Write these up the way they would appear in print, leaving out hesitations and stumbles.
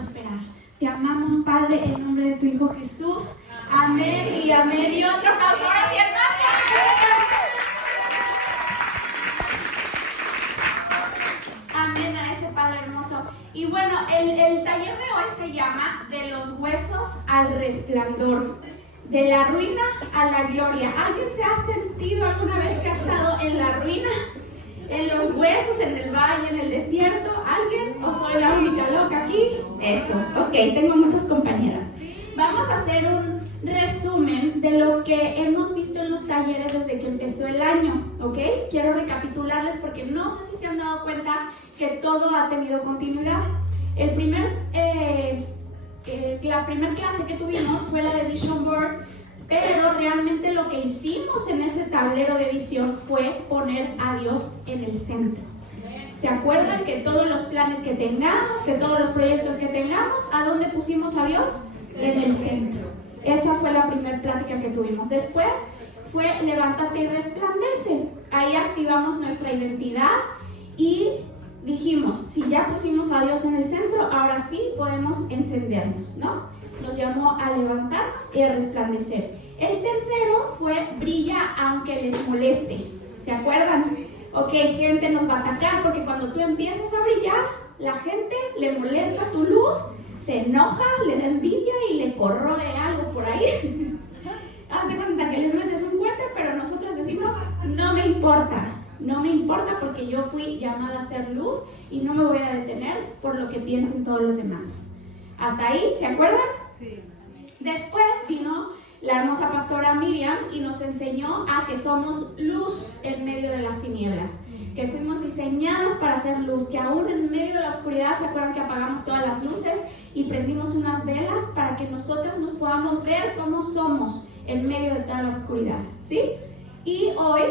prosperar. Te amamos, Padre, en nombre de tu Hijo Jesús. Amén y amén. Y otro aplauso ahora sí, el más fuerte. Amén a ese Padre hermoso. Y bueno, el taller de hoy se llama De los huesos al resplandor. De la ruina a la gloria. ¿Alguien se ha sentido alguna vez que ha estado en la ruina? ¿En los huesos, en el valle, en el desierto? ¿Alguien? ¿O soy la única loca aquí? Eso, ok, tengo muchas compañeras. Vamos a hacer un resumen de lo que hemos visto en los talleres desde que empezó el año, ¿ok? Quiero recapitularles porque no sé si se han dado cuenta que todo ha tenido continuidad. La primera clase que tuvimos fue la de Vision Board, pero realmente lo que hicimos en ese tablero de visión fue poner a Dios en el centro. ¿Se acuerdan que todos los planes que tengamos, que todos los proyectos que tengamos, ¿a dónde pusimos a Dios? En el centro. Esa fue la primera plática que tuvimos. Después fue Levántate y resplandece. Ahí activamos nuestra identidad y dijimos, si ya pusimos a Dios en el centro, ahora sí podemos encendernos, ¿no? Nos llamó a levantarnos y a resplandecer. El tercero fue brilla aunque les moleste. ¿Se acuerdan? Ok, gente nos va a atacar porque cuando tú empiezas a brillar, la gente le molesta tu luz, se enoja, le da envidia y le corroe algo por ahí. Hace cuenta que les metes un cohete, pero nosotros decimos, no me importa porque yo fui llamada a ser luz y no me voy a detener por lo que piensen todos los demás. ¿Hasta ahí? ¿Se acuerdan? Sí. Después vino la hermosa pastora Miriam y nos enseñó a que somos luz en medio de las tinieblas, que fuimos diseñadas para ser luz, que aún en medio de la oscuridad, ¿se acuerdan que apagamos todas las luces y prendimos unas velas para que nosotras nos podamos ver cómo somos en medio de toda la oscuridad? ¿Sí? Y hoy,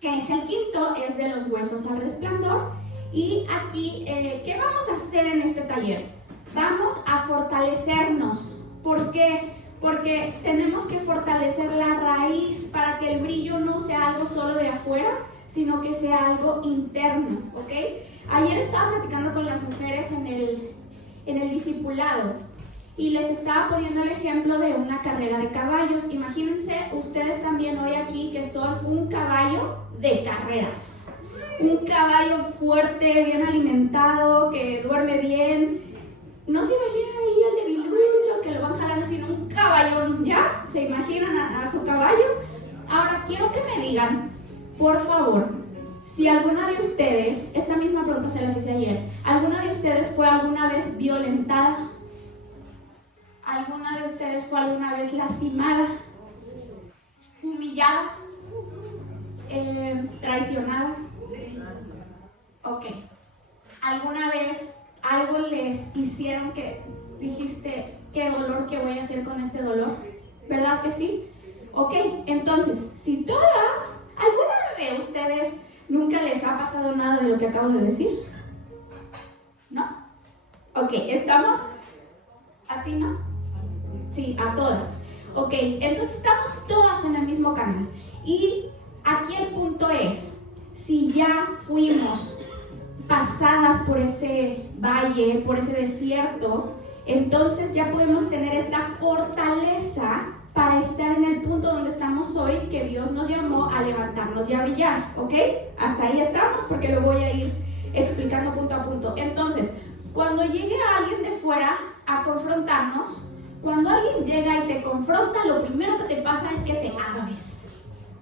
que es el quinto, es de los huesos al resplandor. Y aquí, ¿qué vamos a hacer en este taller? Vamos a fortalecernos. ¿Por qué? Porque tenemos que fortalecer la raíz para que el brillo no sea algo solo de afuera, sino que sea algo interno, ¿ok? Ayer estaba platicando con las mujeres en el discipulado y les estaba poniendo el ejemplo de una carrera de caballos. Imagínense ustedes también hoy aquí que son un caballo de carreras. Un caballo fuerte, bien alimentado, que duerme bien. No se imaginan ahí el debilucho que lo van jalando, sino un caballo, ¿ya? ¿Se imaginan a su caballo? Ahora quiero que me digan, por favor, si alguna de ustedes, esta misma pregunta se las hice ayer, ¿alguna de ustedes fue alguna vez violentada? ¿Alguna de ustedes fue alguna vez lastimada? ¿Humillada? ¿Traicionada? Ok. ¿Alguna vez algo les hicieron que dijiste, qué dolor, qué voy a hacer con este dolor? ¿Verdad que sí? Ok, entonces, si todas, ¿alguna de ustedes nunca les ha pasado nada de lo que acabo de decir? ¿No? Ok, ¿estamos? ¿A ti no? Sí, a todas. Ok, entonces estamos todas en el mismo canal. Y aquí el punto es, si ya fuimos pasadas por ese valle, por ese desierto, entonces ya podemos tener esta fortaleza para estar en el punto donde estamos hoy, que Dios nos llamó a levantarnos y a brillar, ¿ok? Hasta ahí estamos, porque lo voy a ir explicando punto a punto. Entonces, cuando llegue alguien de fuera a confrontarnos, cuando alguien llega y te confronta, lo primero que te pasa es que te ardes,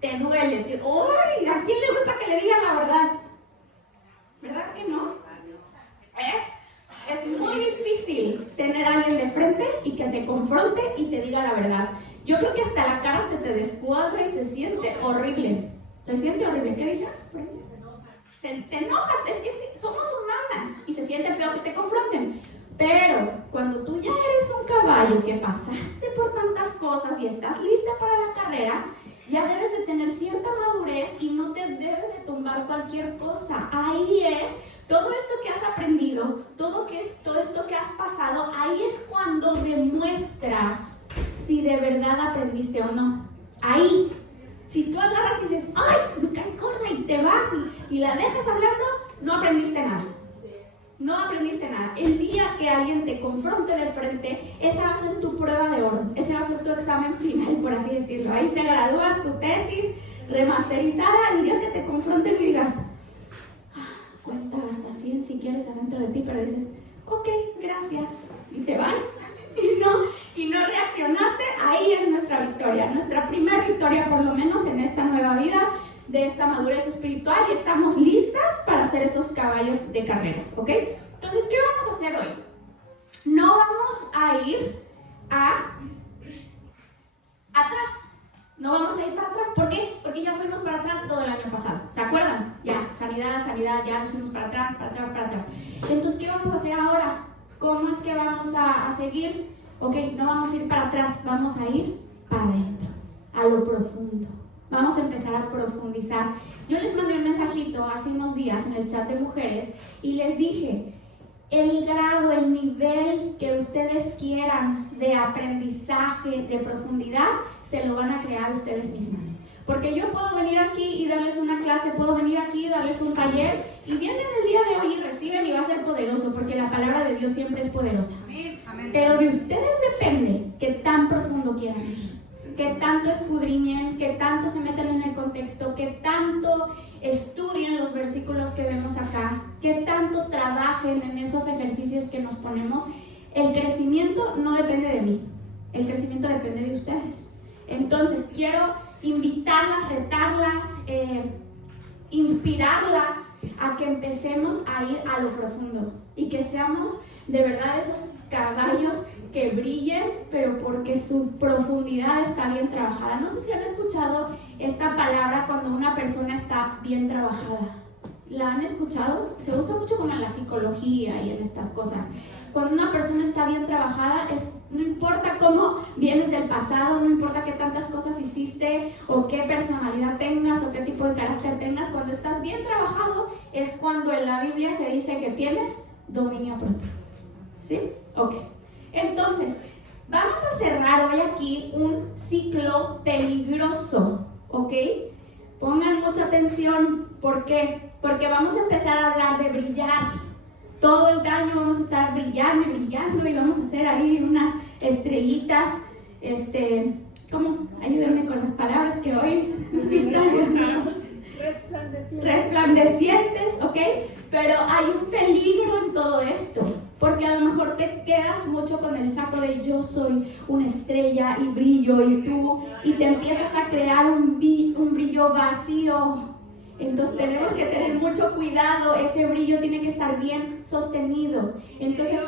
te duele, ¡uy! ¿A quién le gusta que le digan la verdad? ¿Verdad que no? Es muy difícil tener a alguien de frente y que te confronte y te diga la verdad. Yo creo que hasta la cara se te descuadra y se siente horrible. ¿Se siente horrible? ¿Qué dije? Te enojas, es que sí, somos humanas y se siente feo que te confronten. Pero cuando tú ya eres un caballo que pasaste por tantas cosas y estás lista para la carrera, ya debes de tener cierta madurez y no te debe de tumbar cualquier cosa. Ahí es todo esto que has aprendido, todo esto que has pasado, ahí es cuando demuestras si de verdad aprendiste o no. Ahí. Si tú agarras y dices, ¡ay, me caes gorda! Y te vas y la dejas hablando, no aprendiste nada. no aprendiste nada. El día que alguien te confronte de frente, esa va a ser tu prueba de oro, ese va a ser tu examen final, por así decirlo. Ahí te gradúas, tu tesis remasterizada, el día que te confronten y digas, cuenta hasta 100 si quieres adentro de ti, pero dices, ok, gracias, y te vas, y no reaccionaste. Ahí es nuestra victoria, nuestra primera victoria, por lo menos en esta nueva vida, de esta madurez espiritual, y estamos listas para hacer esos caballos de carreras, ¿ok? Entonces, ¿qué vamos a hacer hoy? No vamos a ir atrás. No vamos a ir para atrás. ¿Por qué? Porque ya fuimos para atrás todo el año pasado. ¿Se acuerdan? Ya, sanidad, ya nos fuimos para atrás. Entonces, ¿qué vamos a hacer ahora? ¿Cómo es que vamos a seguir? Ok, no vamos a ir para atrás, vamos a ir para adentro, a lo profundo. Vamos a empezar a profundizar. Yo les mandé un mensajito hace unos días en el chat de mujeres y les dije, el grado, el nivel que ustedes quieran de aprendizaje, de profundidad, se lo van a crear ustedes mismas. Porque yo puedo venir aquí y darles una clase, puedo venir aquí y darles un taller, y vienen el día de hoy y reciben y va a ser poderoso, porque la palabra de Dios siempre es poderosa. Pero de ustedes depende qué tan profundo quieran ir, qué tanto escudriñen, qué tanto se meten en el contexto, qué tanto estudien los versículos que vemos acá, qué tanto trabajen en esos ejercicios que nos ponemos. El crecimiento no depende de mí, el crecimiento depende de ustedes. Entonces quiero invitarlas, retarlas, inspirarlas a que empecemos a ir a lo profundo y que seamos de verdad esos caballos que brillen, pero porque su profundidad está bien trabajada. No sé si han escuchado esta palabra cuando una persona está bien trabajada. ¿La han escuchado? Se usa mucho como en la psicología y en estas cosas. Cuando una persona está bien trabajada, no importa cómo vienes del pasado, no importa qué tantas cosas hiciste o qué personalidad tengas o qué tipo de carácter tengas, cuando estás bien trabajado es cuando en la Biblia se dice que tienes dominio propio. ¿Sí? Ok. Entonces, vamos a cerrar hoy aquí un ciclo peligroso, ¿ok? Pongan mucha atención. ¿Por qué? Porque vamos a empezar a hablar de brillar. Todo el año vamos a estar brillando y vamos a hacer ahí unas estrellitas, ¿cómo? Ayúdenme con las palabras que hoy resplandecientes, ¿ok? Pero hay un peligro en todo esto, porque a lo mejor te quedas mucho con el saco de yo soy una estrella y brillo y te empiezas a crear un brillo vacío. Entonces tenemos que tener mucho cuidado, ese brillo tiene que estar bien sostenido. Entonces,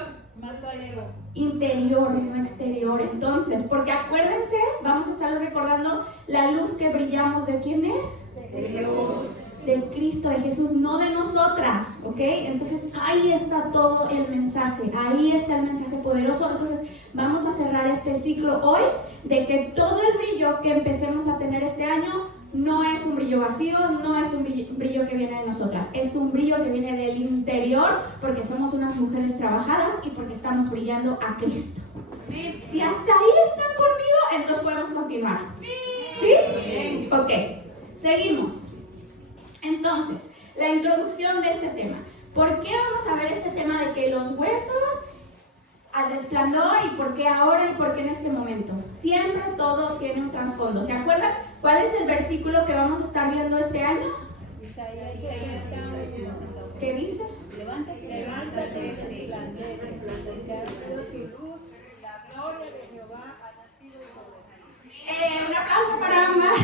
interior, no exterior. Entonces, porque acuérdense, vamos a estar recordando la luz que brillamos, ¿de quién es? De Dios. De Cristo, de Jesús, no de nosotras, ¿ok? Entonces ahí está todo el mensaje, ahí está el mensaje poderoso. Entonces vamos a cerrar este ciclo hoy de que todo el brillo que empecemos a tener este año no es un brillo vacío, no es un brillo que viene de nosotras, es un brillo que viene del interior, porque somos unas mujeres trabajadas y porque estamos brillando a Cristo. Si hasta ahí están conmigo, entonces podemos continuar. ¿Sí? Ok, seguimos. Entonces, la introducción de este tema. ¿Por qué vamos a ver este tema de que los huesos al resplandor y por qué ahora y por qué en este momento? Siempre todo tiene un trasfondo. ¿Se acuerdan? ¿Cuál es el versículo que vamos a estar viendo este año? ¿Qué dice? Levántate, resplandece, tu luz, la gloria de Jehová ha nacido en tu. Un aplauso para Amar.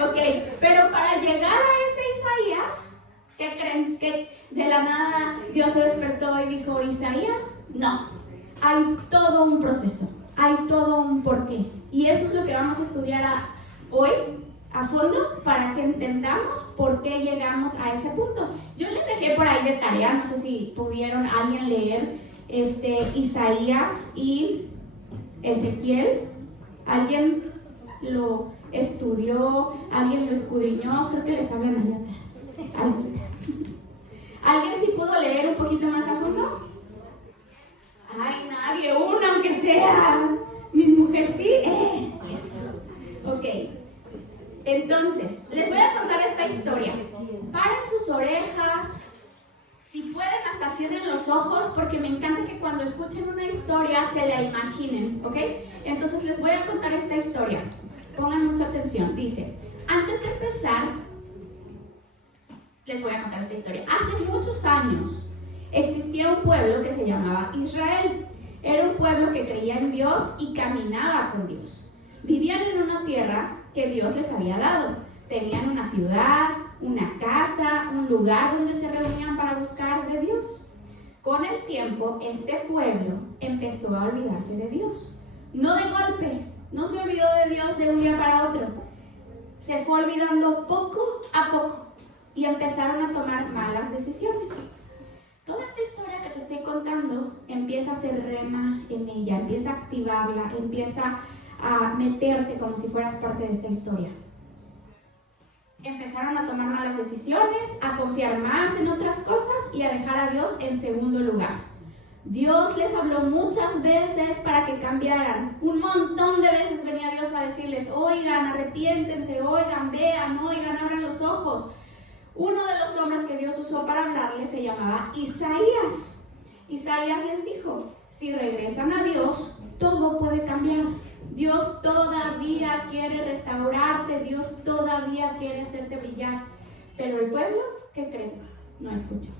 Ok, pero para llegar a ese Isaías, ¿qué creen? ¿Que de la nada Dios se despertó y dijo Isaías? No, hay todo un proceso, hay todo un porqué. Y eso es lo que vamos a estudiar hoy a fondo para que entendamos por qué llegamos a ese punto. Yo les dejé por ahí de tarea, no sé si pudieron alguien leer Isaías y Ezequiel. ¿Alguien lo estudió? ¿Alguien lo escudriñó? Creo que les hablan allá atrás. ¿Alguien sí pudo leer un poquito más a fondo? Ay, nadie, una aunque sea. Mis mujeres sí, eso. Ok, entonces les voy a contar esta historia. Paren sus orejas, Si pueden, hasta cierren los ojos, porque me encanta que cuando escuchen una historia se la imaginen, ¿ok? Entonces les voy a contar esta historia. Pongan mucha atención. Dice, antes de empezar, les voy a contar esta historia. Hace muchos años existía un pueblo que se llamaba Israel. Era un pueblo que creía en Dios y caminaba con Dios. Vivían en una tierra que Dios les había dado. Tenían una ciudad, una casa, un lugar donde se reunían para buscar de Dios. Con el tiempo, este pueblo empezó a olvidarse de Dios. No de golpe, no se olvidó de Dios de un día para otro. Se fue olvidando poco a poco y empezaron a tomar malas decisiones. Toda esta historia que te estoy contando empieza a ser rema en ella, empieza a activarla, empieza a meterte como si fueras parte de esta historia. Empezaron a tomar malas decisiones, a confiar más en otras cosas y a dejar a Dios en segundo lugar. Dios les habló muchas veces para que cambiaran. Un montón de veces venía Dios a decirles, oigan, arrepiéntense, oigan, vean, oigan, abran los ojos. Uno de los hombres que Dios usó para hablarles se llamaba Isaías. Isaías les dijo, si regresan a Dios, todo puede cambiar. Dios todavía quiere restaurarte, Dios todavía quiere hacerte brillar. Pero el pueblo, ¿qué creen? No escucha.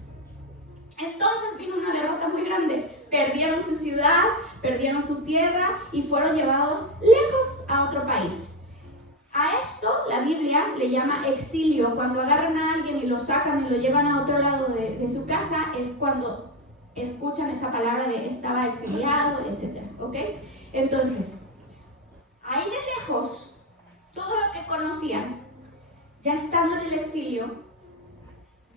Entonces vino una derrota muy grande. Perdieron su ciudad, perdieron su tierra y fueron llevados lejos a otro país. A esto la Biblia le llama exilio. Cuando agarran a alguien y lo sacan y lo llevan a otro lado de su casa, es cuando escuchan esta palabra de estaba exiliado, etc. ¿Ok? Entonces, ahí de lejos, todo lo que conocían, ya estando en el exilio,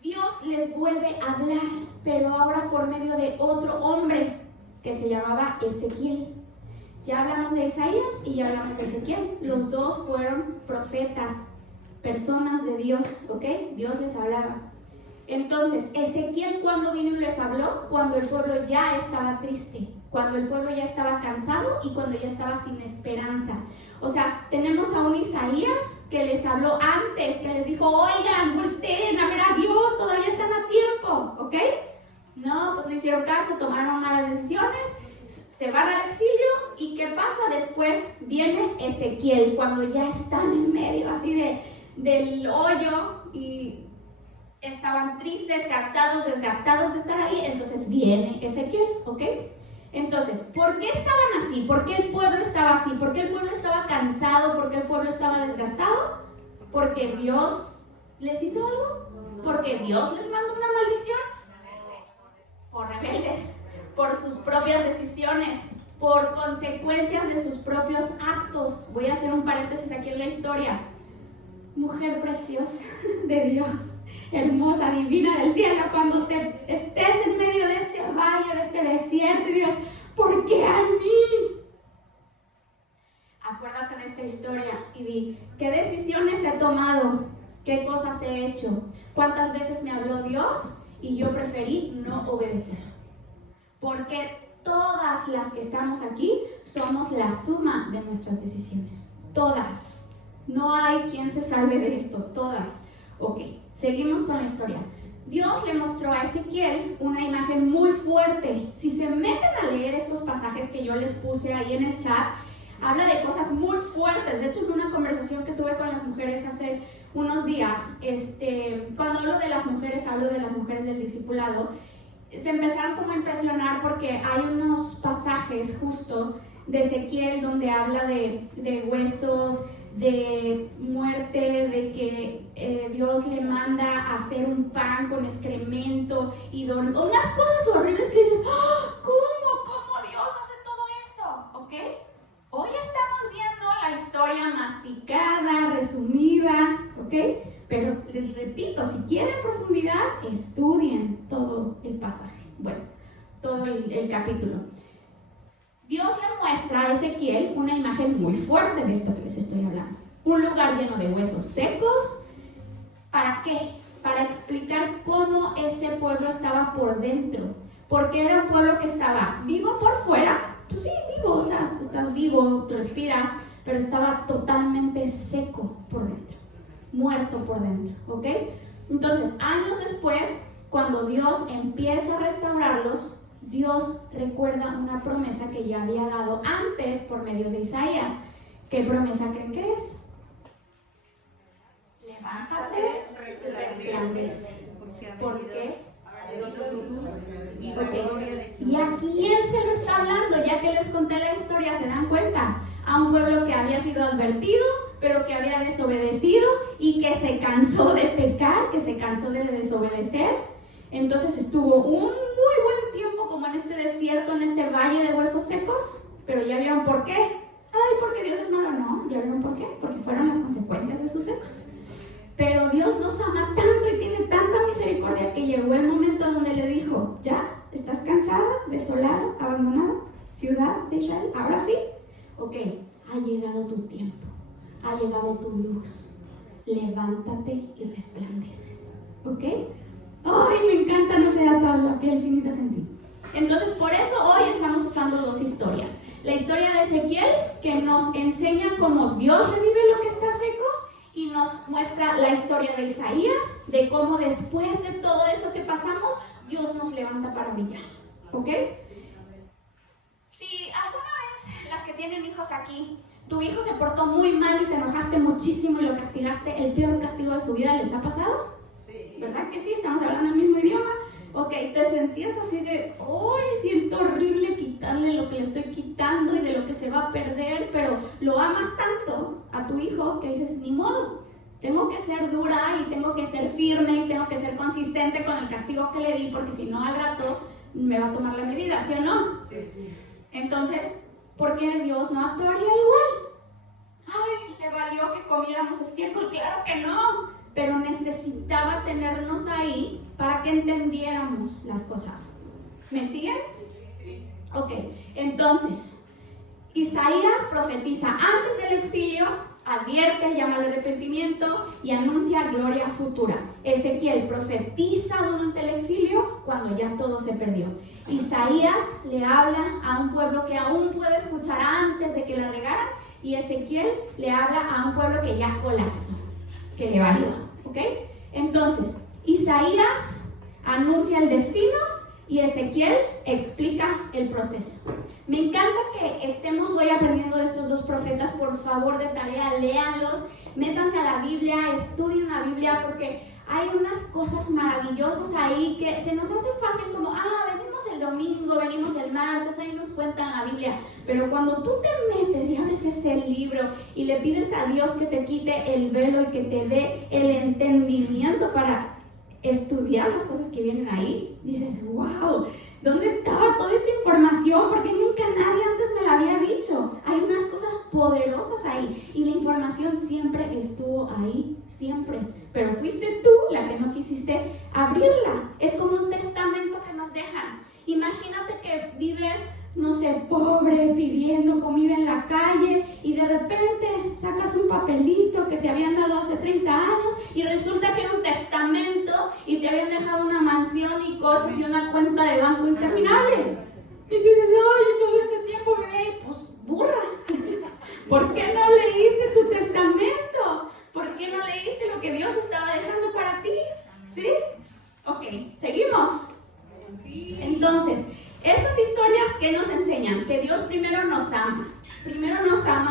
Dios les vuelve a hablar, pero ahora por medio de otro hombre que se llamaba Ezequiel. Ya hablamos de Isaías y ya hablamos de Ezequiel. Los dos fueron profetas, personas de Dios, ¿ok? Dios les hablaba. Entonces, Ezequiel, ¿cuándo vino y les habló? Cuando el pueblo ya estaba triste, cuando el pueblo ya estaba cansado y cuando ya estaba sin esperanza. O sea, tenemos a un Isaías que les habló antes, que les dijo, oigan, volteen a ver a Dios, todavía están a tiempo, ¿ok? No, pues no hicieron caso, tomaron malas decisiones, se van al exilio y ¿qué pasa? Después viene Ezequiel, cuando ya están en medio así del hoyo y estaban tristes, cansados, desgastados de estar ahí, entonces viene Ezequiel, ¿ok? Entonces, ¿por qué estaban así? ¿Por qué el pueblo estaba así? ¿Por qué el pueblo estaba cansado? ¿Por qué el pueblo estaba desgastado? ¿Porque Dios les hizo algo? ¿Porque Dios les mandó una maldición? Por rebeldes, por sus propias decisiones, por consecuencias de sus propios actos. Voy a hacer un paréntesis aquí en la historia. Mujer preciosa de Dios, hermosa, divina del cielo, cuando te estés en medio de este valle, de este desierto, Dios, ¿por qué a mí? Acuérdate de esta historia y di, ¿qué decisiones he tomado? ¿Qué cosas he hecho? ¿Cuántas veces me habló Dios y yo preferí no obedecer? Porque todas las que estamos aquí somos la suma de nuestras decisiones. Todas. No hay quien se salve de esto, todas. Ok, seguimos con la historia. Dios le mostró a Ezequiel una imagen muy fuerte. Si se meten a leer estos pasajes que yo les puse ahí en el chat, habla de cosas muy fuertes. De hecho, en una conversación que tuve con las mujeres hace unos días, cuando hablo de las mujeres, hablo de las mujeres del discipulado, se empezaron como a impresionar porque hay unos pasajes justo de Ezequiel donde habla de huesos, de muerte, de que Dios le manda a hacer un pan con excremento y unas cosas horribles que dices, ¡oh! ¿Cómo Dios hace todo eso? ¿Ok? Hoy estamos viendo la historia masticada, resumida, ¿ok? Pero les repito, si quieren profundidad, estudien todo el pasaje, bueno, todo el capítulo. Dios le muestra a Ezequiel una imagen muy fuerte de esto que les estoy hablando. Un lugar lleno de huesos secos. ¿Para qué? Para explicar cómo ese pueblo estaba por dentro. Porque era un pueblo que estaba vivo por fuera. Pues sí, vivo, o sea, estás vivo, respiras, pero estaba totalmente seco por dentro. Muerto por dentro, ¿ok? Entonces, años después, cuando Dios empieza a restaurarlos, Dios recuerda una promesa que ya había dado antes por medio de Isaías. ¿Qué promesa creen que es? Levántate, resplandece. ¿Por qué? Okay. ¿Y a quién se lo está hablando? Ya que les conté la historia, ¿se dan cuenta? A un pueblo que había sido advertido, pero que había desobedecido y que se cansó de pecar, que se cansó de desobedecer. Entonces estuvo un muy buen tiempo como en este desierto, en este valle de huesos secos. Pero ¿ya vieron por qué? Ay, porque Dios es malo. No, ¿ya vieron por qué? Porque fueron las consecuencias de sus hechos. Pero Dios nos ama tanto y tiene tanta misericordia que llegó el momento donde le dijo: ¿ya? ¿Estás cansada, desolada, abandonada, ciudad de Israel? ¿Ahora sí? Ok, ha llegado tu tiempo, ha llegado tu luz. Levántate y resplandece. ¿Ok? Ay, me encanta, no sé, hasta la piel chinita sentí. Entonces, por eso hoy estamos usando dos historias. La historia de Ezequiel, que nos enseña cómo Dios revive lo que está seco, y nos muestra la historia de Isaías, de cómo después de todo eso que pasamos, Dios nos levanta para brillar. ¿Ok? Si alguna vez, las que tienen hijos aquí, tu hijo se portó muy mal y te enojaste muchísimo y lo castigaste, el peor castigo de su vida, ¿les ha pasado? ¿Verdad que sí? Estamos hablando el mismo idioma. Ok, te sentías así de, ¡uy! Siento horrible quitarle lo que le estoy quitando y de lo que se va a perder, pero lo amas tanto a tu hijo que dices, ni modo, tengo que ser dura y tengo que ser firme y tengo que ser consistente con el castigo que le di, porque si no al rato me va a tomar la medida, ¿sí o no? Entonces, ¿por qué Dios no actuaría igual? ¡Ay! ¿Le valió que comiéramos estiércol? ¡Claro que no! Pero necesitaba tenernos ahí para que entendiéramos las cosas. ¿Me siguen? Ok, entonces, Isaías profetiza antes del exilio, advierte, llama al arrepentimiento y anuncia gloria futura. Ezequiel profetiza durante el exilio cuando ya todo se perdió. Isaías le habla a un pueblo que aún puede escuchar antes de que la regaran, y Ezequiel le habla a un pueblo que ya colapsó, que le valió, ¿ok? Entonces, Isaías anuncia el destino y Ezequiel explica el proceso. Me encanta que estemos hoy aprendiendo de estos dos profetas. Por favor, de tarea, léanlos, métanse a la Biblia, estudien la Biblia, porque hay unas cosas maravillosas ahí que se nos hace fácil como, venimos el domingo, venimos el martes, ahí nos cuentan la Biblia. Pero cuando tú te metes y abres ese libro y le pides a Dios que te quite el velo y que te dé el entendimiento para estudiar las cosas que vienen ahí, dices, wow, ¿dónde estaba toda esta información? Porque nunca nadie antes me la había dicho. Hay unas cosas poderosas ahí y la información siempre estuvo ahí, siempre. Pero fuiste tú la que no quisiste abrirla. Es como un testamento que nos dejan. Imagínate que vives, no sé, pobre, pidiendo comida en la calle y de repente sacas un papelito que te habían dado hace 30 años y resulta que era un testamento y te habían dejado una mansión y coches y una cuenta de banco interminable. Y tú dices, ay, todo este tiempo viví, pues burra. ¿Por qué no leíste tu testamento? ¿Por qué no leíste lo que Dios estaba dejando para ti? ¿Sí? Ok, seguimos. Entonces, estas historias, ¿qué nos enseñan? Que Dios primero nos ama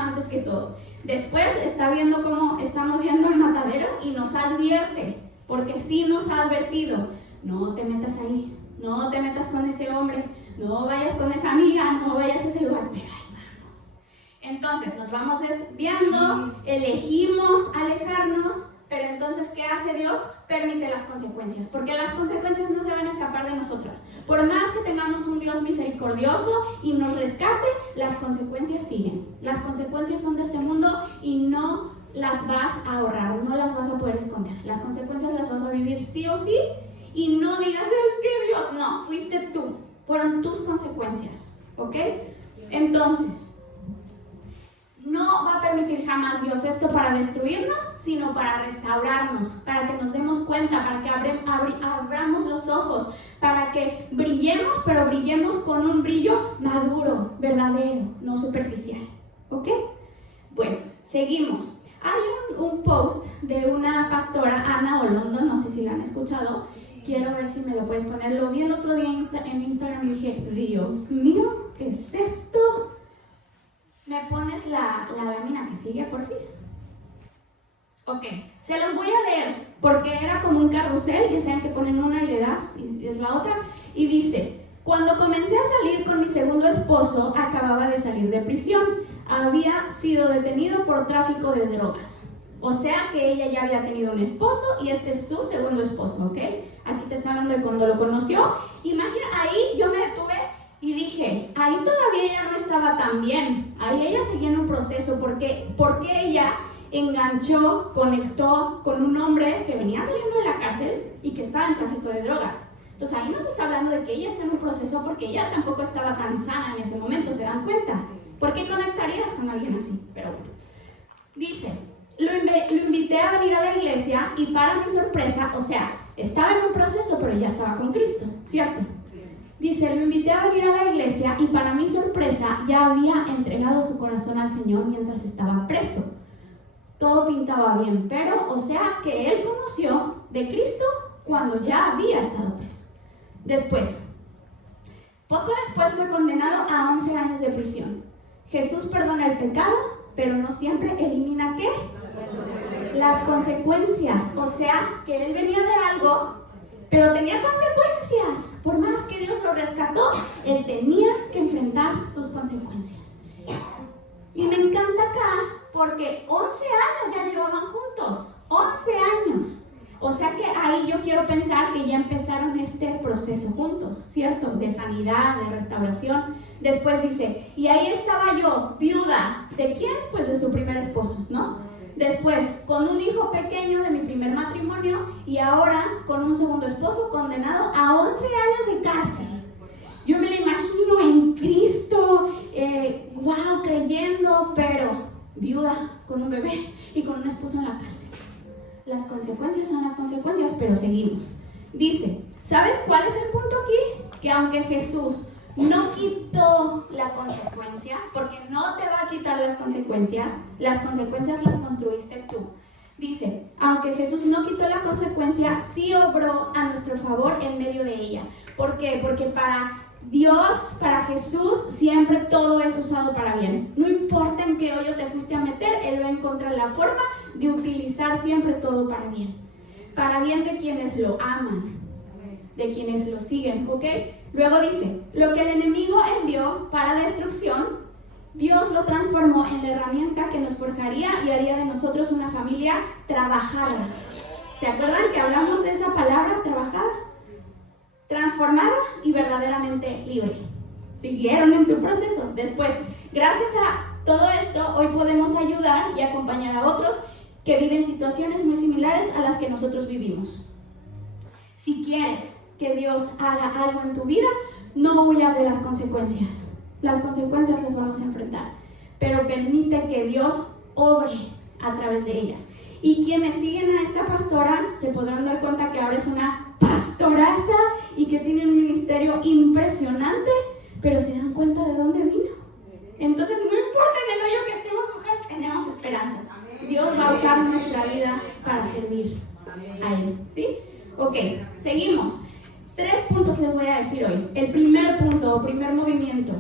antes que todo. Después está viendo cómo estamos yendo al matadero y nos advierte, porque sí nos ha advertido, no te metas ahí, no te metas con ese hombre, no vayas con esa amiga, no vayas a ese lugar, pero ahí vamos. Entonces nos vamos desviando, elegimos alejarnos, pero entonces, ¿qué hace Dios? Permite las consecuencias, porque las consecuencias no se van a escapar de nosotras. Por más que tengamos un Dios misericordioso y nos rescate, las consecuencias siguen. Las consecuencias son de este mundo y no las vas a ahorrar, no las vas a poder esconder. Las consecuencias las vas a vivir sí o sí, y no digas, es que Dios, no, fuiste tú, fueron tus consecuencias, ¿ok? Entonces, no va a permitir jamás Dios esto para destruirnos, sino para restaurarnos, para que nos demos cuenta, para que abramos los ojos, para que brillemos, pero brillemos con un brillo maduro, verdadero, no superficial. ¿Ok? Bueno, seguimos. Hay un post de una pastora, Ana Olondo, no sé si la han escuchado, Quiero ver si me lo puedes poner. Lo vi el otro día en Instagram y dije, Dios mío, ¿qué es esto? ¿Me pones la lámina que sigue, porfis? Ok, se los voy a leer, porque era como un carrusel, ya saben que ponen una y le das, y es la otra, y dice: cuando comencé a salir con mi segundo esposo, acababa de salir de prisión. Había sido detenido por tráfico de drogas. O sea que ella ya había tenido un esposo y este es su segundo esposo, ¿ok? Aquí te está hablando de cuando lo conoció. Imagina, ahí yo me detuve y dije, ahí todavía ella no estaba tan bien. Ahí ella seguía en un proceso, porque ella enganchó, conectó con un hombre que venía saliendo de la cárcel y que estaba en tráfico de drogas. Entonces ahí no se está hablando de que ella está en un proceso, porque ella tampoco estaba tan sana en ese momento, ¿se dan cuenta? ¿Por qué conectarías con alguien así? Pero bueno, dice, lo invité a venir a la iglesia y para mi sorpresa, o sea, estaba en un proceso pero ya estaba con Cristo, ¿cierto? Dice, lo invité a venir a la iglesia y para mi sorpresa ya había entregado su corazón al Señor mientras estaba preso. Todo pintaba bien, pero, o sea, que él conoció de Cristo cuando ya había estado preso. Poco después fue condenado a 11 años de prisión. Jesús perdona el pecado, pero no siempre elimina ¿qué? Las consecuencias. O sea, que él venía de algo, pero tenía consecuencias. Por más que Dios lo rescató, él tenía que enfrentar sus consecuencias. Y me encanta acá porque 11 años ya llevaban juntos. 11 años. O sea que ahí yo quiero pensar que ya empezaron este proceso juntos, ¿cierto? De sanidad, de restauración. Después dice, y ahí estaba yo, viuda. ¿De quién? Pues de su primer esposo, ¿no? Después, con un hijo pequeño de mi primer matrimonio y ahora con un segundo esposo condenado a 11 años de cárcel. Yo me lo imagino en Cristo, wow, creyendo, pero viuda, con un bebé y con un esposo en la cárcel. Las consecuencias son las consecuencias, pero seguimos. Dice, ¿sabes cuál es el punto aquí? Que aunque Jesús no quitó la consecuencia, porque no te va a quitar las consecuencias las construiste tú. Dice, aunque Jesús no quitó la consecuencia, sí obró a nuestro favor en medio de ella. ¿Por qué? Porque para Dios, para Jesús, siempre todo es usado para bien. No importa en qué hoyo te fuiste a meter, Él va a encontrar la forma de utilizar siempre todo para bien. Para bien de quienes lo aman, de quienes lo siguen, ¿ok? Luego dice, lo que el enemigo envió para destrucción, Dios lo transformó en la herramienta que nos forjaría y haría de nosotros una familia trabajada. ¿Se acuerdan que hablamos de esa palabra, trabajada? Transformada y verdaderamente libre. Siguieron en su proceso. Después, gracias a todo esto, hoy podemos ayudar y acompañar a otros que viven situaciones muy similares a las que nosotros vivimos. Si quieres que Dios haga algo en tu vida, no huyas de las consecuencias. Las consecuencias las vamos a enfrentar, pero permite que Dios obre a través de ellas. Y quienes siguen a esta pastora se podrán dar cuenta que ahora es una pastoraza y que tiene un ministerio impresionante, pero se dan cuenta de dónde vino. Entonces, no importa en el hoyo que estemos, mujeres, tenemos esperanza. Dios va a usar nuestra vida para servir a Él, ¿sí? Ok, seguimos. 3 puntos les voy a decir hoy. El primer punto o primer movimiento.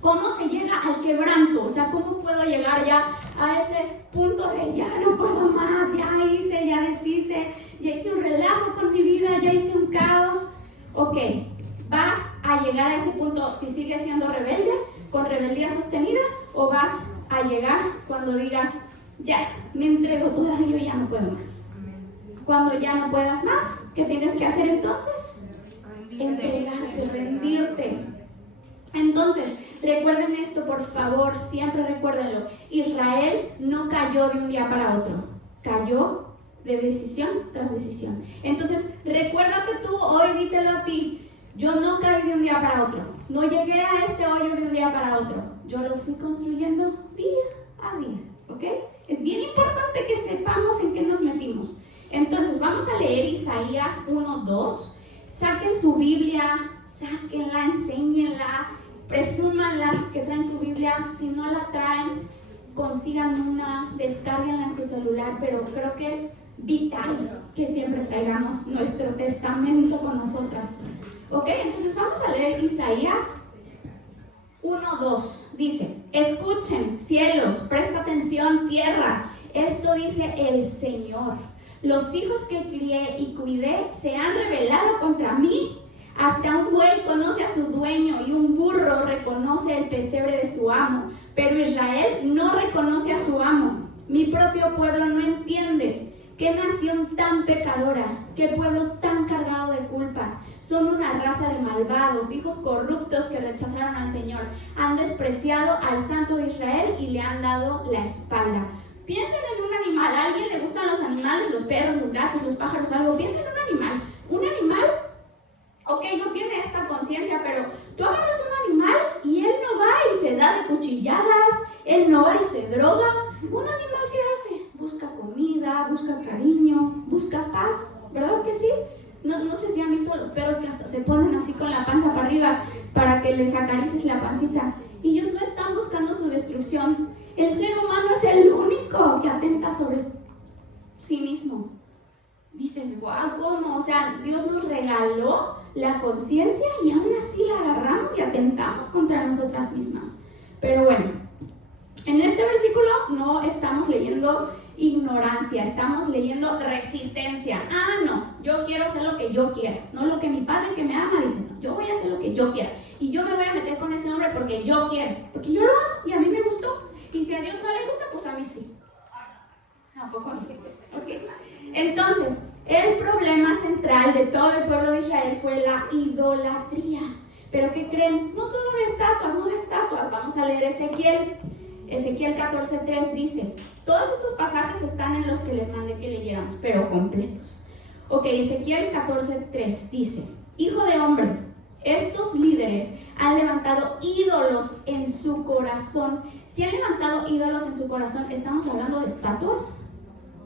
¿Cómo se llega al quebranto? O sea, ¿cómo puedo llegar ya a ese punto de ya no puedo más, ya hice, ya deshice, ya hice un relajo con mi vida, ya hice un caos? Ok, ¿vas a llegar a ese punto si sigues siendo rebelde, con rebeldía sostenida? ¿O vas a llegar cuando digas, ya, me entrego toda, yo ya no puedo más? Cuando ya no puedas más, ¿qué tienes que hacer entonces? Entregarte, rendirte. Entonces, recuerden esto, por favor, siempre recuérdenlo. Israel no cayó de un día para otro, cayó de decisión tras decisión. Entonces, recuérdate tú, hoy dítelo a ti, yo no caí de un día para otro, no llegué a este hoyo de un día para otro, yo lo fui construyendo día a día, ¿ok? Es bien importante que sepamos en qué nos metimos. Entonces, vamos a leer Isaías 1:2. Saquen su Biblia, sáquenla, enséñenla, presúmanla que traen su Biblia. Si no la traen, consigan una, descárguenla en su celular, pero creo que es vital que siempre traigamos nuestro testamento con nosotras. Ok, entonces vamos a leer Isaías 1:2. Dice: escuchen, cielos, presta atención, tierra. Esto dice el Señor. Los hijos que crié y cuidé se han rebelado contra mí. Hasta un buey conoce a su dueño y un burro reconoce el pesebre de su amo. Pero Israel no reconoce a su amo. Mi propio pueblo no entiende. ¡Qué nación tan pecadora! ¡Qué pueblo tan cargado de culpa! Son una raza de malvados, hijos corruptos que rechazaron al Señor. Han despreciado al Santo de Israel y le han dado la espalda. Piensen en un animal. ¿A alguien le gustan los animales? Los perros, los gatos, los pájaros, algo. Piensen en un animal. Un animal, ok, no tiene esta conciencia, pero tú agarras un animal y él no va y se da de cuchilladas, él no va y se droga. Un animal, ¿qué hace? Busca comida, busca cariño, busca paz, ¿verdad que sí? No sé si han visto a los perros que hasta se ponen así con la panza para arriba para que les acaricies la pancita. Y ellos no están buscando su destrucción. El ser humano es el único que atenta sobre sí mismo. Dices, wow, ¿cómo? O sea, Dios nos regaló la conciencia y aún así la agarramos y atentamos contra nosotras mismas. Pero bueno, en este versículo no estamos leyendo ignorancia, estamos leyendo resistencia. No, yo quiero hacer lo que yo quiera, no lo que mi padre que me ama dice. No, yo voy a hacer lo que yo quiera y yo me voy a meter con ese hombre porque yo quiero, porque yo lo amo y a mí me gustó. Y si a Dios no le gusta, pues a mí sí. Tampoco no. Ok. Entonces, el problema central de todo el pueblo de Israel fue la idolatría. ¿Pero qué creen? No solo de estatuas, no de estatuas. Vamos a leer Ezequiel 14:3 dice, todos estos pasajes están en los que les mandé que leyéramos, pero completos. Ok, Ezequiel 14:3 dice, hijo de hombre, estos líderes han levantado ídolos en su corazón. Si han levantado ídolos en su corazón, ¿estamos hablando de estatuas?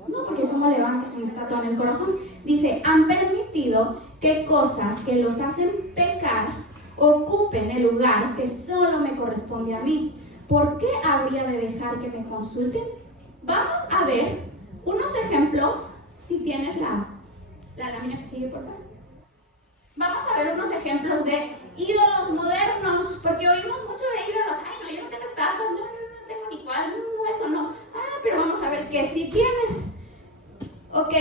No, porque ¿cómo levantas una estatua en el corazón? Dice, han permitido que cosas que los hacen pecar ocupen el lugar que solo me corresponde a mí. ¿Por qué habría de dejar que me consulten? Vamos a ver unos ejemplos, si tienes la lámina que sigue, por favor. Vamos a ver unos ejemplos de ídolos modernos, porque oímos mucho de ídolos. Ay, no, yo no tengo estatuas, no tengo ni cuadro, no, eso no. Pero vamos a ver que sí tienes. Ok,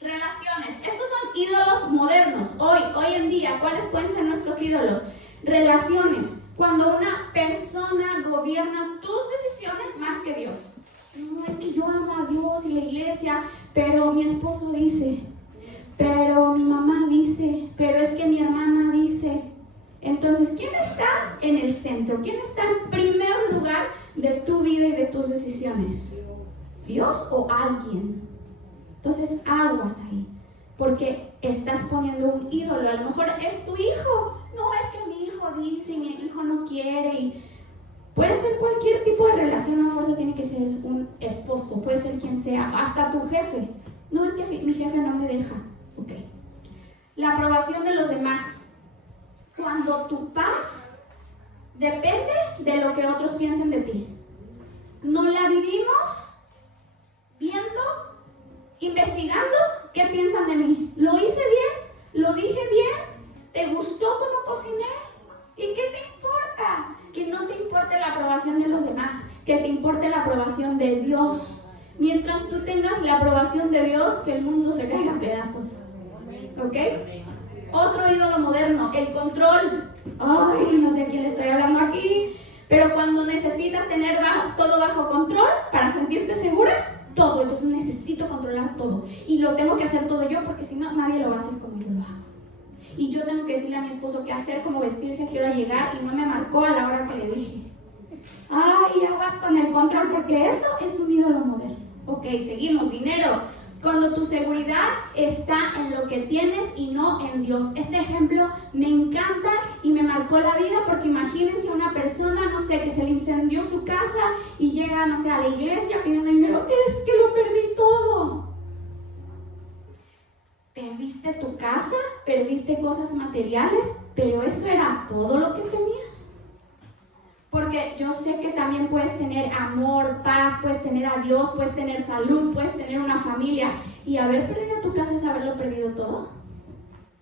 relaciones. Estos son ídolos modernos. Hoy en día, ¿cuáles pueden ser nuestros ídolos? Relaciones. Cuando una persona gobierna tus decisiones más que Dios. No, es que yo amo a Dios y la iglesia, pero mi esposo dice, pero mi mamá dice, pero es que mi hermana dice. Entonces, ¿quién está en el centro? ¿Quién está en primer lugar de tu vida y de tus decisiones? ¿Dios o alguien? Entonces, aguas ahí, porque estás poniendo un ídolo. A lo mejor es tu hijo. No, es que mi hijo dice y mi hijo no quiere. Y puede ser cualquier tipo de relación, no fuerza tiene que ser un esposo, puede ser quien sea, hasta tu jefe. No, es que mi jefe no me deja. Ok. La aprobación de los demás. Cuando tu paz depende de lo que otros piensen de ti. No la vivimos viendo, investigando qué piensan de mí. ¿Lo hice bien? ¿Lo dije bien? ¿Te gustó cómo cociné? ¿Y qué te importa? Que no te importe la aprobación de los demás, que te importe la aprobación de Dios. Mientras tú tengas la aprobación de Dios, que el mundo se caiga a pedazos. ¿Ok? Otro ídolo moderno, el control. Ay, no sé a quién le estoy hablando aquí, pero cuando necesitas tener todo bajo control para sentirte segura, todo, yo necesito controlar todo. Y lo tengo que hacer todo yo, porque si no, nadie lo va a hacer como yo lo hago. Y yo tengo que decirle a mi esposo qué hacer, cómo vestirse, a qué hora llegar, y no me marcó a la hora que le dije. Ay, aguas con el control, porque eso es un ídolo moderno. Ok, seguimos, dinero. Cuando tu seguridad está en lo que tienes y no en Dios. Este ejemplo me encanta y me marcó la vida, porque imagínense a una persona, no sé, que se le incendió su casa y llega, no sé, a la iglesia pidiendo dinero. Es que lo perdí todo. Perdiste tu casa, perdiste cosas materiales, pero eso era todo lo que tenías. Porque yo sé que también puedes tener amor, paz, puedes tener a Dios, puedes tener salud, puedes tener una familia. Y haber perdido tu casa es haberlo perdido todo.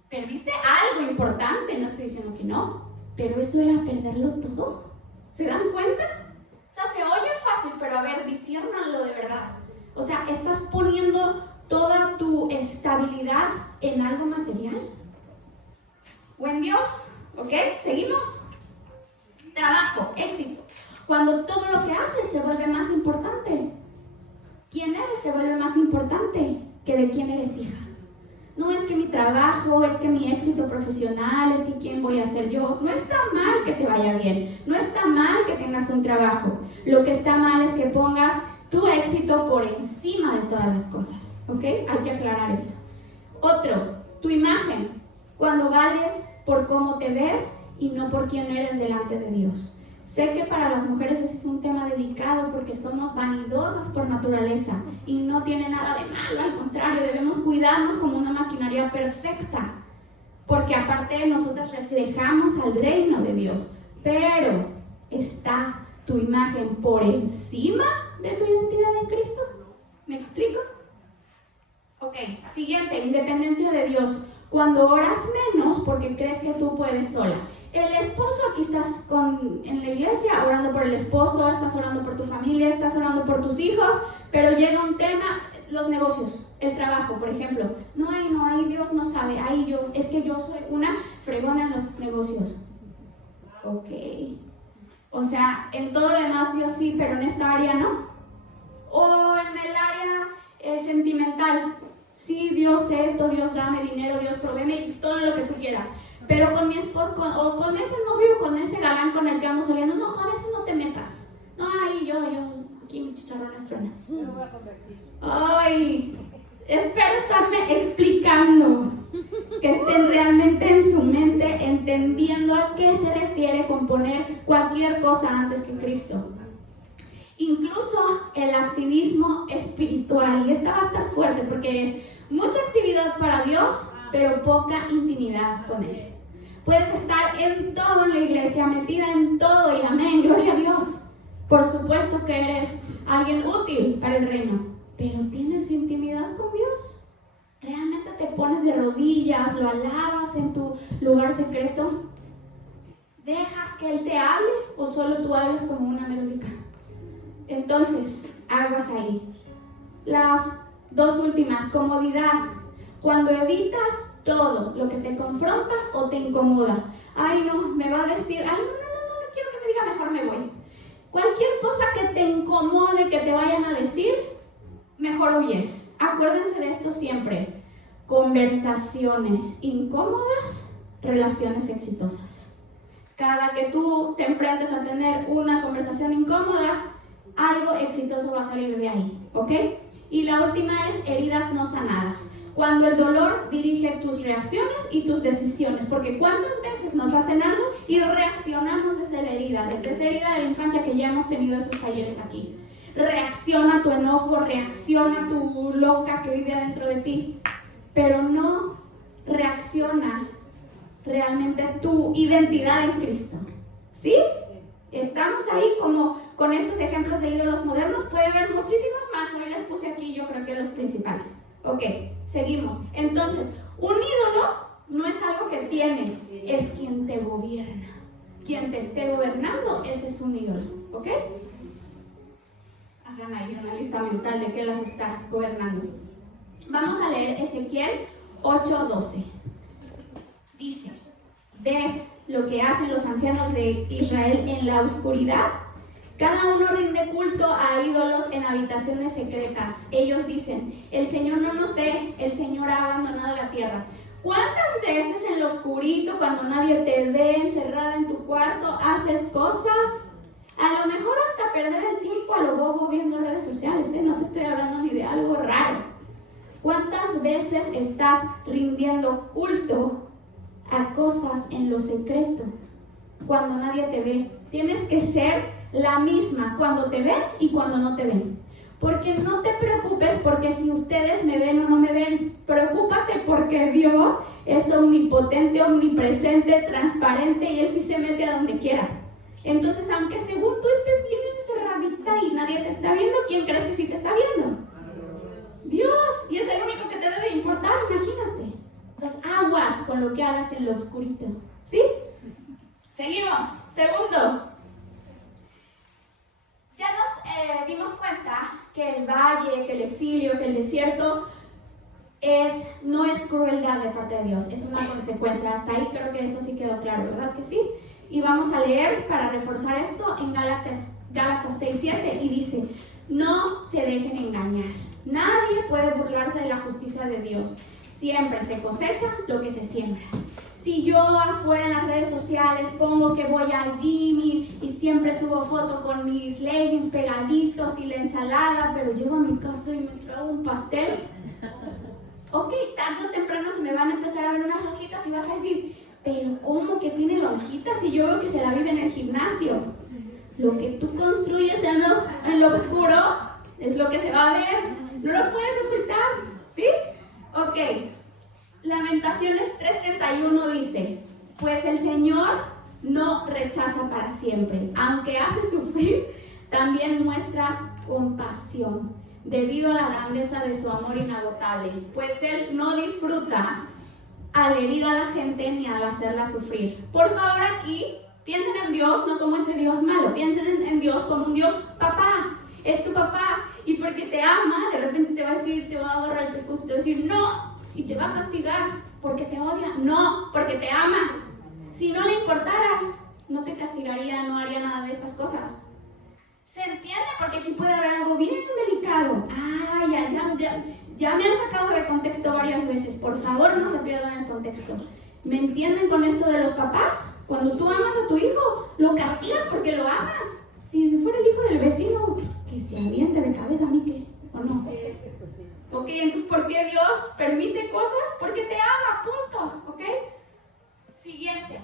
Perdiste algo importante, no estoy diciendo que no, pero eso era perderlo todo. ¿Se dan cuenta? O sea, se oye fácil, pero a ver, disciérnanlo de verdad. O sea, estás poniendo toda tu estabilidad en algo material. O en Dios, ¿ok? ¿Seguimos? Trabajo, éxito. Cuando todo lo que haces se vuelve más importante. ¿Quién eres se vuelve más importante que de quién eres hija? No es que mi trabajo, es que mi éxito profesional, es que quién voy a ser yo. No está mal que te vaya bien, no está mal que tengas un trabajo. Lo que está mal es que pongas tu éxito por encima de todas las cosas, ¿ok? Hay que aclarar eso. Otro, tu imagen. Cuando vales por cómo te ves y no por quién eres delante de Dios. Sé que para las mujeres ese es un tema delicado porque somos vanidosas por naturaleza y no tiene nada de malo, al contrario, debemos cuidarnos como una maquinaria perfecta, porque aparte nosotras reflejamos al reino de Dios, pero ¿está tu imagen por encima de tu identidad en Cristo? ¿Me explico? Ok, siguiente, independencia de Dios. Cuando oras menos porque crees que tú puedes sola. El esposo, aquí estás en la iglesia orando por el esposo, estás orando por tu familia, estás orando por tus hijos, pero llega un tema, los negocios, el trabajo, por ejemplo. No hay, Dios no sabe, es que yo soy una fregona en los negocios. Ok. O sea, en todo lo demás Dios sí, pero en esta área no. O en el área sentimental. Sí, Dios esto, Dios dame dinero, Dios provéeme, todo lo que tú quieras. Pero con mi esposo, o con ese novio, con ese galán con el que ando saliendo, no, con ese no te metas. No, yo, aquí mis chicharrones truenan. Me voy a convertir. Ay, espero estarme explicando, que estén realmente en su mente entendiendo a qué se refiere con poner cualquier cosa antes que Cristo. Incluso el activismo espiritual, y esta va a estar fuerte porque es mucha actividad para Dios, pero poca intimidad con Él. Puedes estar en todo en la iglesia, metida en todo y amén, gloria a Dios. Por supuesto que eres alguien útil para el reino, pero ¿tienes intimidad con Dios? ¿Realmente te pones de rodillas, lo alabas en tu lugar secreto? ¿Dejas que Él te hable o solo tú hables como una melódica? Entonces, aguas ahí. Las dos últimas, comodidad. Cuando evitas todo lo que te confronta o te incomoda. Ay, no, me va a decir, no quiero que me diga, mejor me voy. Cualquier cosa que te incomode, que te vayan a decir, mejor huyes. Acuérdense de esto siempre. Conversaciones incómodas, relaciones exitosas. Cada que tú te enfrentes a tener una conversación incómoda, algo exitoso va a salir de ahí, ¿ok? Y la última es heridas no sanadas. Cuando el dolor dirige tus reacciones y tus decisiones, porque ¿cuántas veces nos hacen algo y reaccionamos desde la herida? Desde esa herida de la infancia que ya hemos tenido esos talleres aquí. Reacciona tu enojo, reacciona tu loca que vive adentro de ti, pero no reacciona realmente tu identidad en Cristo. ¿Sí? Estamos ahí como con estos ejemplos de ídolos modernos, puede haber muchísimos más, hoy les puse aquí yo creo que los principales. Ok, seguimos. Entonces, un ídolo no es algo que tienes, es quien te gobierna. Quien te esté gobernando, ese es un ídolo, ¿ok? Hagan ahí una lista mental de qué las está gobernando. Vamos a leer Ezequiel 8:12. Dice, ¿ves lo que hacen los ancianos de Israel en la oscuridad? Cada uno rinde culto a ídolos en habitaciones secretas. Ellos dicen, el Señor no nos ve, el Señor ha abandonado la tierra. ¿Cuántas veces en lo oscurito, cuando nadie te ve, encerrada en tu cuarto, haces cosas? A lo mejor hasta perder el tiempo a lo bobo viendo redes sociales, No te estoy hablando ni de algo raro. ¿Cuántas veces estás rindiendo culto a cosas en lo secreto cuando nadie te ve? Tienes que ser la misma cuando te ven y cuando no te ven. Porque no te preocupes porque si ustedes me ven o no me ven. Preocúpate porque Dios es omnipotente, omnipresente, transparente y Él sí se mete a donde quiera. Entonces, aunque según tú estés bien encerradita y nadie te está viendo, ¿quién crees que sí te está viendo? Dios, y es el único que te debe importar, imagínate. Entonces, aguas con lo que hagas en lo oscurito, ¿sí? Seguimos. Segundo, ya nos dimos cuenta que el valle, que el exilio, que el desierto no es crueldad de parte de Dios, es una consecuencia. Hasta ahí creo que eso sí quedó claro, ¿verdad que sí? Y vamos a leer para reforzar esto en Gálatas 6:7 y dice: no se dejen engañar, nadie puede burlarse de la justicia de Dios, siempre se cosecha lo que se siembra. Si yo afuera en las redes sociales pongo que voy al gym y siempre subo foto con mis leggings pegaditos y la ensalada, pero llego a mi casa y me trago un pastel, ok, tarde o temprano se me van a empezar a ver unas lonjitas y vas a decir: pero ¿cómo que tiene lonjitas si yo veo que se la vive en el gimnasio? Lo que tú construyes en lo oscuro es lo que se va a ver, no lo puedes ocultar, ¿sí? Ok, Lamentaciones 3:31 dice: pues el Señor no rechaza para siempre, aunque hace sufrir, también muestra compasión, debido a la grandeza de su amor inagotable, pues Él no disfruta al herir a la gente ni al hacerla sufrir. Por favor, aquí piensen en Dios no como ese Dios malo, piensen en Dios como un Dios papá. Es tu papá, y porque te ama, de repente te va a decir, te va a agarrar el pescuezo y te va a decir no, y te va a castigar porque te odia. No, porque te ama. Si no le importaras, no te castigaría, no haría nada de estas cosas. ¿Se entiende? Porque aquí puede haber algo bien delicado. Ya me han sacado de contexto varias veces. Por favor, no se pierdan el contexto. ¿Me entienden con esto de los papás? Cuando tú amas a tu hijo, lo castigas porque lo amas. Si fuera el hijo del vecino, que se aviente de cabeza a mí, ¿qué? ¿O no? Ok, entonces, ¿por qué Dios permite cosas? Porque te ama, punto. ¿Ok? Siguiente.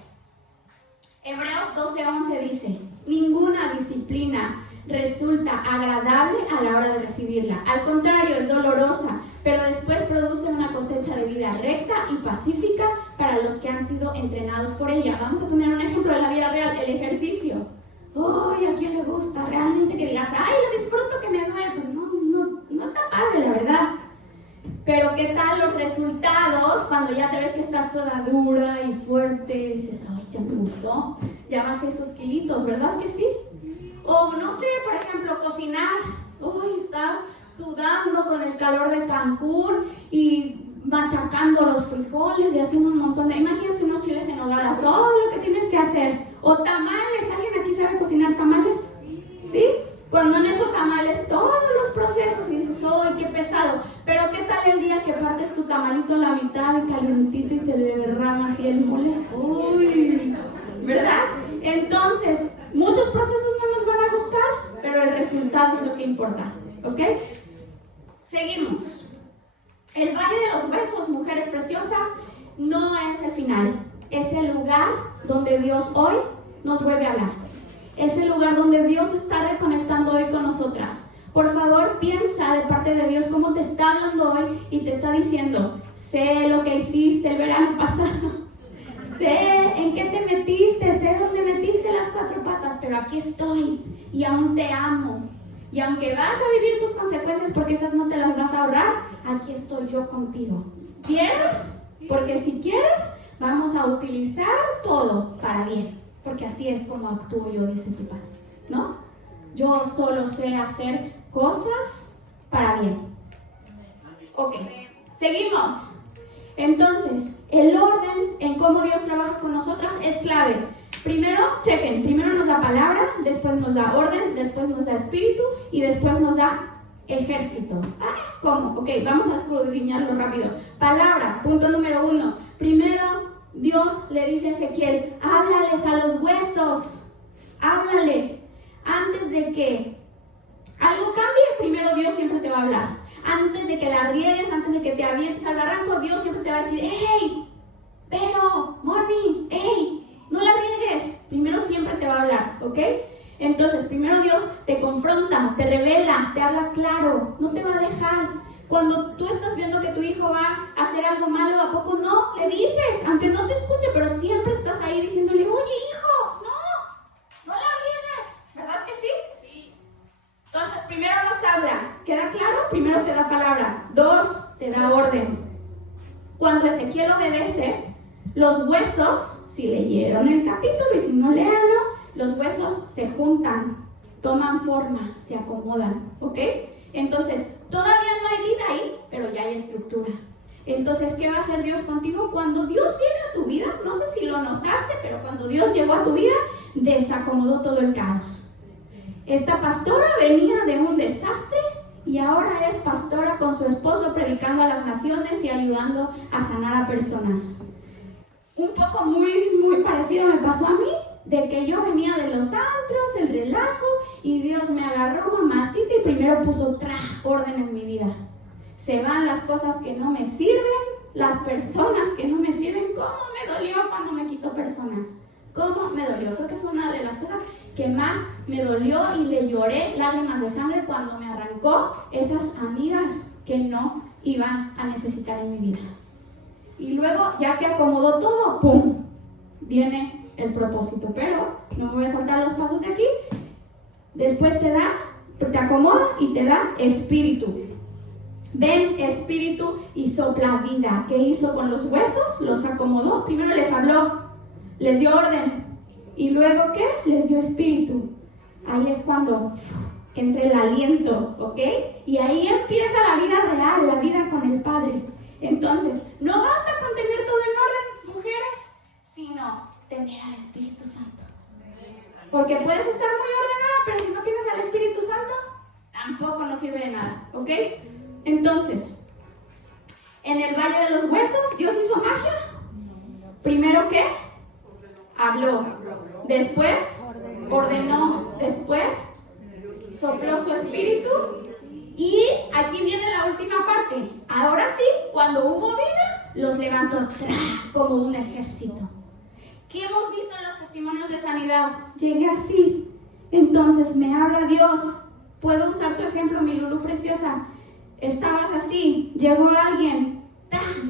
Hebreos 12:11 dice: ninguna disciplina resulta agradable a la hora de recibirla. Al contrario, es dolorosa, pero después produce una cosecha de vida recta y pacífica para los que han sido entrenados por ella. Vamos a poner un ejemplo de la vida real: el ejercicio. ¡Ay! ¿A quién le gusta realmente que digas, ay, lo disfruto que me duele? Pues no está padre, la verdad. Pero ¿qué tal los resultados cuando ya te ves que estás toda dura y fuerte? Y dices, ay, ya me gustó, ya bajé esos kilitos, ¿verdad que sí? O no sé, por ejemplo, cocinar. Uy, estás sudando con el calor de Cancún y machacando los frijoles y haciendo un montón de... Imagínense unos chiles en nogada, todo lo que tienes que hacer. O tamales, ¿alguien aquí sabe cocinar tamales? ¿Sí? Cuando han hecho tamales, todos los procesos y dices, ¡ay, qué pesado! Pero ¿qué tal el día que partes tu tamalito a la mitad y calientito y se le derrama así el mole? ¡Uy! ¿Verdad? Entonces, muchos procesos no nos van a gustar, pero el resultado es lo que importa, ¿ok? Seguimos. El Valle de los Huesos, mujeres preciosas, no es el final. Es el lugar donde Dios hoy nos vuelve a hablar. Es el lugar donde Dios está reconectando hoy con nosotras. Por favor, piensa de parte de Dios cómo te está hablando hoy y te está diciendo: sé lo que hiciste el verano pasado, sé en qué te metiste, sé dónde metiste las 4 patas, pero aquí estoy y aún te amo. Y aunque vas a vivir tus consecuencias porque esas no te las vas a ahorrar, aquí estoy yo contigo. ¿Quieres? Porque si quieres, vamos a utilizar todo para bien. Porque así es como actúo yo, dice tu Padre, ¿no? Yo solo sé hacer cosas para bien. Ok, seguimos. Entonces, el orden en cómo Dios trabaja con nosotras es clave. Primero, chequen, primero nos da palabra, después nos da orden, después nos da espíritu y después nos da ejército. ¿Cómo? Ok, vamos a escudriñarlo rápido. Palabra, punto número 1. Primero, Dios le dice a Ezequiel: háblales a los huesos, háblale. Antes de que algo cambie, primero Dios siempre te va a hablar. Antes de que la riegues, antes de que te avientes al barranco, Dios siempre te va a decir: hey, pero, Moni, hey, no la riegues. Primero siempre te va a hablar, ¿ok? Entonces, primero Dios te confronta, te revela, te habla claro, no te va a dejar. Cuando tú estás viendo que tu hijo va a hacer algo malo, ¿a poco no? Le dices, aunque no te escuche, pero siempre estás ahí diciéndole: oye, hijo, no la primero te da palabra. 2, te da orden. Cuando Ezequiel obedece, los huesos, si leyeron el capítulo y si no, léanlo, los huesos se juntan, toman forma, se acomodan, ¿ok? Entonces, todavía no hay vida ahí, pero ya hay estructura. Entonces, ¿qué va a hacer Dios contigo? Cuando Dios viene a tu vida, no sé si lo notaste, pero cuando Dios llegó a tu vida, desacomodó todo el caos. Esta pastora venía de un desastre y ahora es pastora con su esposo predicando a las naciones y ayudando a sanar a personas. Un poco muy parecido me pasó a mí, de que yo venía de los antros, el relajo, y Dios me agarró mamacita y primero puso orden en mi vida. Se van las cosas que no me sirven, las personas que no me sirven. ¿Cómo me dolió cuando me quitó personas? ¿Cómo me dolió? Creo que fue una de las cosas que más me dolió y le lloré lágrimas de sangre cuando me arrancó esas amigas que no iban a necesitar en mi vida. Y luego, ya que acomodó todo, ¡pum!, viene el propósito. Pero no me voy a saltar los pasos de aquí. Después te acomoda y te da espíritu. Ven espíritu y sopla vida. ¿Qué hizo con los huesos? Los acomodó. Primero les habló, les dio orden. Y luego, ¿qué? Les dio espíritu. Ahí es cuando entra el aliento, ¿ok? Y ahí empieza la vida real, la vida con el Padre. Entonces, no basta con tener todo en orden, mujeres, sino tener al Espíritu Santo. Porque puedes estar muy ordenada, pero si no tienes al Espíritu Santo, tampoco nos sirve de nada, ¿ok? Entonces, en el Valle de los Huesos, ¿Dios hizo magia? Primero, ¿qué? Habló. Después, ordenó. Después, sopló su espíritu. Y aquí viene la última parte. Ahora sí, cuando hubo vida, los levantó como un ejército. ¿Qué hemos visto en los testimonios de sanidad? Llegué así. Entonces me habla Dios. ¿Puedo usar tu ejemplo, mi Lulu preciosa? Estabas así, llegó alguien,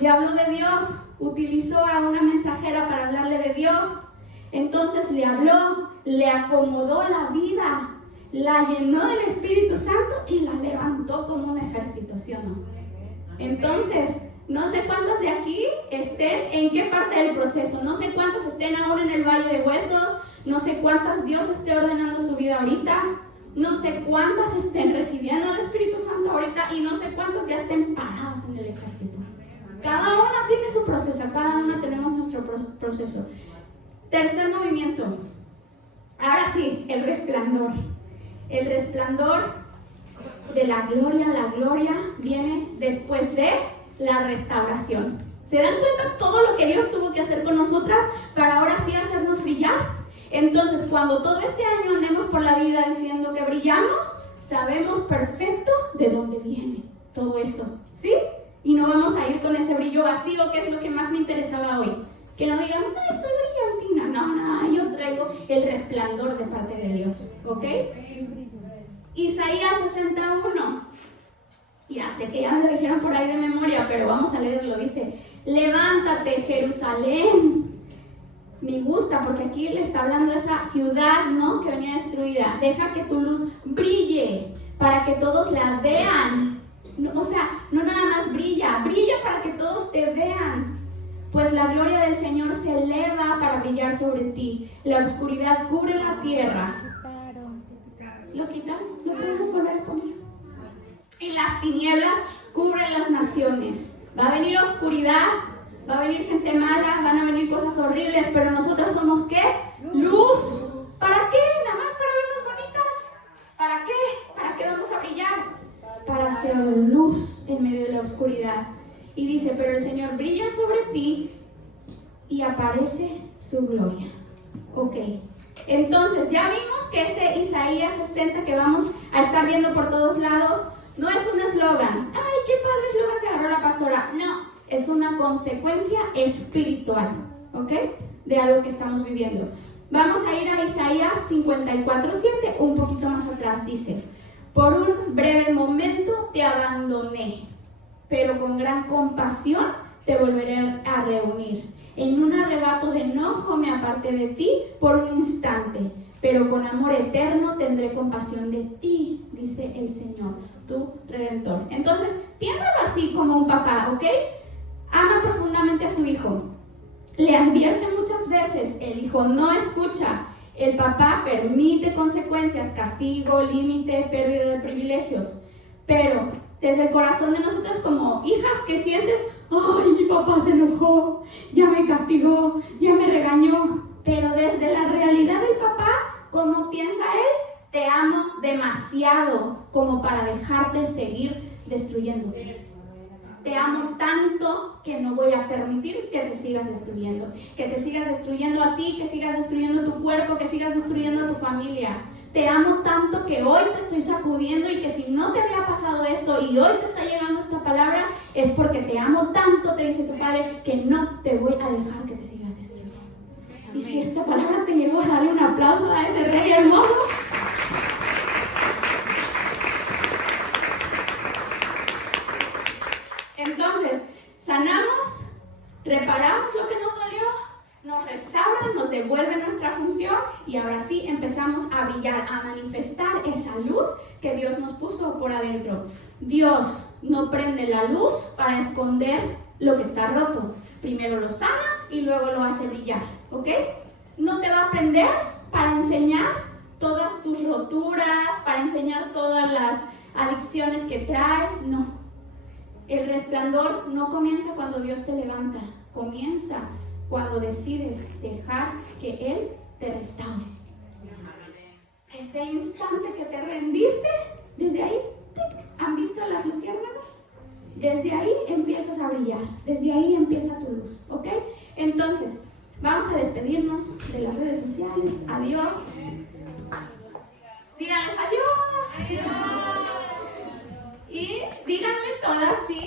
le habló de Dios, utilizó a una mensajera para hablarle de Dios. Entonces le habló, le acomodó la vida, la llenó del Espíritu Santo y la levantó como un ejército, ¿sí o no? Entonces, no sé cuántas de aquí estén en qué parte del proceso, no sé cuántas estén ahora en el Valle de Huesos, no sé cuántas Dios esté ordenando su vida ahorita, no sé cuántas estén recibiendo el Espíritu Santo ahorita y no sé cuántas ya estén paradas en el ejército. Cada una tiene su proceso, cada una tenemos nuestro proceso. Tercer movimiento. Ahora sí, el resplandor. El resplandor de la gloria viene después de la restauración. ¿Se dan cuenta todo lo que Dios tuvo que hacer con nosotras para ahora sí hacernos brillar? Entonces, cuando todo este año andemos por la vida diciendo que brillamos, sabemos perfecto de dónde viene todo eso, ¿sí? Y no vamos a ir con ese brillo vacío, que es lo que más me interesaba hoy. Que no digamos, ay, soy brillantina. No, yo traigo el resplandor de parte de Dios, ¿ok? Isaías 61. Ya sé que ya me lo dijeron por ahí de memoria, pero vamos a leerlo. Dice, levántate, Jerusalén. Me gusta porque aquí le está hablando a esa ciudad, ¿no?, que venía destruida. Deja que tu luz brille para que todos la vean. No, o sea, no nada más brilla para que todos te vean. Pues la gloria del Señor se eleva para brillar sobre ti. La oscuridad cubre la tierra. ¿Lo quitan? ¿Lo podemos volver a poner? Y las tinieblas cubren las naciones. Va a venir oscuridad, va a venir gente mala, van a venir cosas horribles, pero nosotras somos ¿qué? Luz. ¿Para qué? Nada más para vernos bonitas. ¿Para qué? ¿Para qué vamos a brillar? Para hacer luz en medio de la oscuridad. Y dice, pero el Señor brilla sobre ti y aparece su gloria. Ok. Entonces, ya vimos que ese Isaías 60 que vamos a estar viendo por todos lados no es un eslogan. ¡Ay, qué padre eslogan se agarró la pastora! No, es una consecuencia espiritual, ¿ok? De algo que estamos viviendo. Vamos a ir a Isaías 54:7, un poquito más atrás. Dice, por un breve momento te abandoné, pero con gran compasión te volveré a reunir. En un arrebato de enojo me aparté de ti por un instante, pero con amor eterno tendré compasión de ti, dice el Señor, tu Redentor. Entonces, piénsalo así como un papá, ¿ok? Ama profundamente a su hijo. Le advierte muchas veces, el hijo no escucha. El papá permite consecuencias, castigo, límite, pérdida de privilegios. Pero desde el corazón de nosotras como hijas que sientes, ¡ay, mi papá se enojó! Ya me castigó, ya me regañó. Pero desde la realidad del papá, ¿cómo piensa él? Te amo demasiado como para dejarte seguir destruyéndote. Te amo tanto que no voy a permitir que te sigas destruyendo. Que te sigas destruyendo a ti, que sigas destruyendo tu cuerpo, que sigas destruyendo a tu familia. Te amo tanto que hoy te estoy sacudiendo y que si no te había pasado esto y hoy te está llegando esta palabra, es porque te amo tanto, te dice tu Padre, que no te voy a dejar que te sigas destruyendo. Y si esta palabra te llegó, dale un aplauso a ese rey hermoso. Entonces, sanamos, reparamos lo que nos dolió, nos restauran, nos devuelve nuestra función y ahora sí empezamos a brillar, a manifestar esa luz que Dios nos puso por adentro. Dios no prende la luz para esconder lo que está roto. Primero lo sana y luego lo hace brillar, ¿ok? No te va a prender para enseñar todas tus roturas, para enseñar todas las adicciones que traes, no. El resplandor no comienza cuando Dios te levanta, comienza cuando decides dejar que Él te restaure. Ese instante que te rendiste, desde ahí, ¿han visto a las luciérnagas? Desde ahí empiezas a brillar, desde ahí empieza tu luz, ¿ok? Entonces, vamos a despedirnos de las redes sociales. Adiós. Díganles adiós. Y díganme todas, ¿sí?